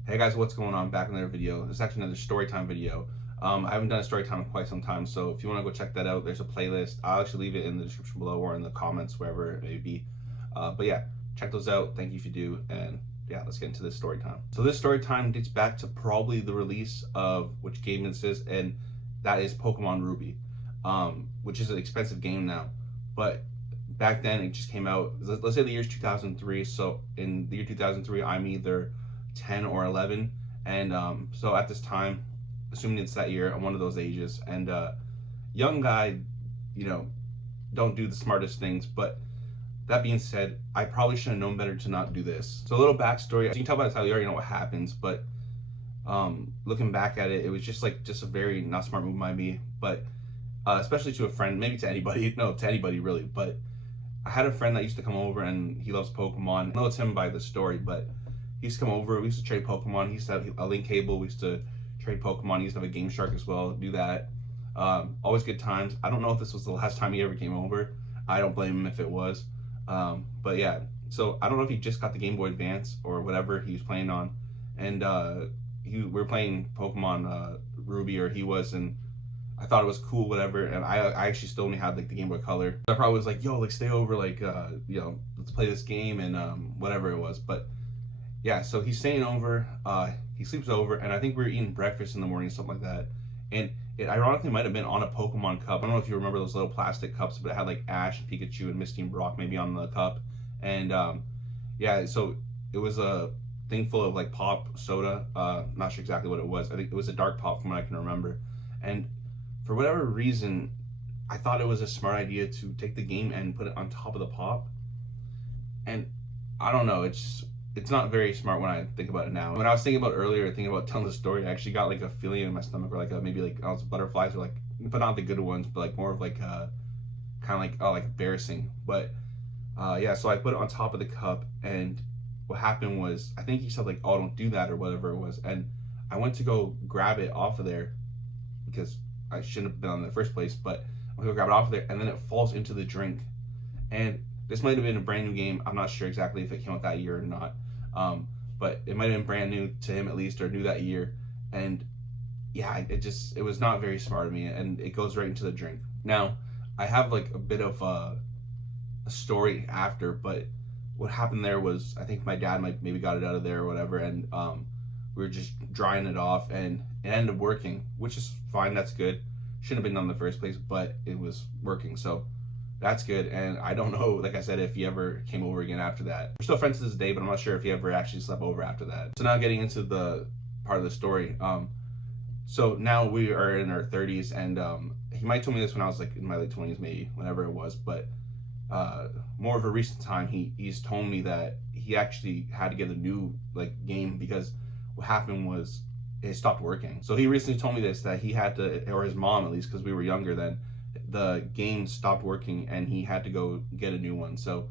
Hey guys, what's going on? Back in another video. This is actually another story time video. I haven't done a story time in quite some time, so if you want to go check that out, there's a playlist. I'll actually leave it in the description below or in the comments, wherever it may be. But yeah, check those out. Thank you if you do. And yeah, let's get into this story time. So this story time dates back to probably the release of which game this is, and that is Pokemon Ruby, which is an expensive game now. But back then, it just came out. Let's say the year's 2003. So in the year 2003, I'm either 10 or 11, and so at this time, assuming it's that year, I'm one of those ages, and young guy, you know, don't do the smartest things. But that being said, I probably should have known better to not do this. So a little backstory. As you can tell by the title, you already know what happens, but looking back at it, it was just a very not smart move by me. But especially to a friend, maybe to anybody, no, to anybody really. But I had a friend that used to come over, and he loves Pokemon. I know it's him by the story, but he used to come over. We used to trade Pokemon. He used to have a link cable. We used to trade Pokemon. He used to have a Game Shark as well. Do that. Always good times. I don't know if this was the last time he ever came over. I don't blame him if it was. But yeah, so I don't know if he just got the Game Boy Advance or whatever he was playing on, and we were playing Pokemon Ruby, or he was, and I thought it was cool, whatever. And I actually still only had like the Game Boy Color. So I probably was like, yo, like stay over, like let's play this game, and whatever it was. But yeah, so he's staying over, he sleeps over, and I think we were eating breakfast in the morning, something like that. And it ironically might have been on a Pokemon cup. I don't know if you remember those little plastic cups, but it had like Ash and Pikachu and Misty and Brock maybe on the cup. And yeah, so it was a thing full of like pop soda. Not sure exactly what it was. I think it was a dark pop from what I can remember. And for whatever reason, I thought it was a smart idea to take the game and put it on top of the pop. And I don't know, it's not very smart when I think about it now. When I was thinking about earlier, thinking about telling the story, I actually got like a feeling in my stomach, or like maybe like butterflies, or like, but not the good ones, but like more of like kind of like like embarrassing. But yeah, so I put it on top of the cup, and what happened was, I think he said like, oh, don't do that or whatever it was, and I went to go grab it off of there because I shouldn't have been on in the first place. But I go grab it off of there, and then it falls into the drink. And this might have been a brand new game. I'm not sure exactly if it came out that year or not. But it might have been brand new to him at least, or new that year. And yeah, it was not very smart of me, and it goes right into the drink. Now, I have like a bit of a story after, but what happened there was, I think my dad maybe got it out of there or whatever, and we were just drying it off, and it ended up working, which is fine. That's good. Shouldn't have been done in the first place, but it was working, so that's good. And I don't know, like I said, if he ever came over again after that. We're still friends to this day, but I'm not sure if he ever actually slept over after that. So now getting into the part of the story. So now we are in our 30s, and he might have told me this when I was like in my late 20s, maybe, whenever it was. But more of a recent time, he's told me that he actually had to get a new like game, because what happened was it stopped working. So he recently told me this, that he had to, or his mom at least, because we were younger then, the game stopped working and he had to go get a new one. So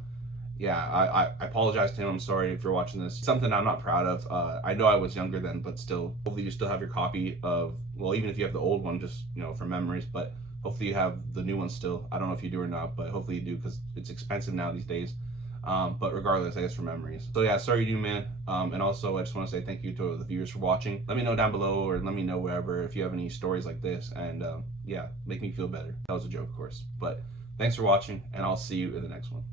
yeah, I apologize to him. I'm sorry if you're watching this. Something I'm not proud of. I know I was younger then, but still, hopefully you still have your copy of, well, even if you have the old one, just, for memories, but hopefully you have the new one still. I don't know if you do or not, but hopefully you do, because it's expensive now these days. But regardless, I guess, for memories. So yeah, sorry you do, man. And also, I just want to say thank you to the viewers for watching. Let me know down below, or let me know wherever, if you have any stories like this, and yeah, make me feel better. That was a joke, of course. But thanks for watching, and I'll see you in the next one.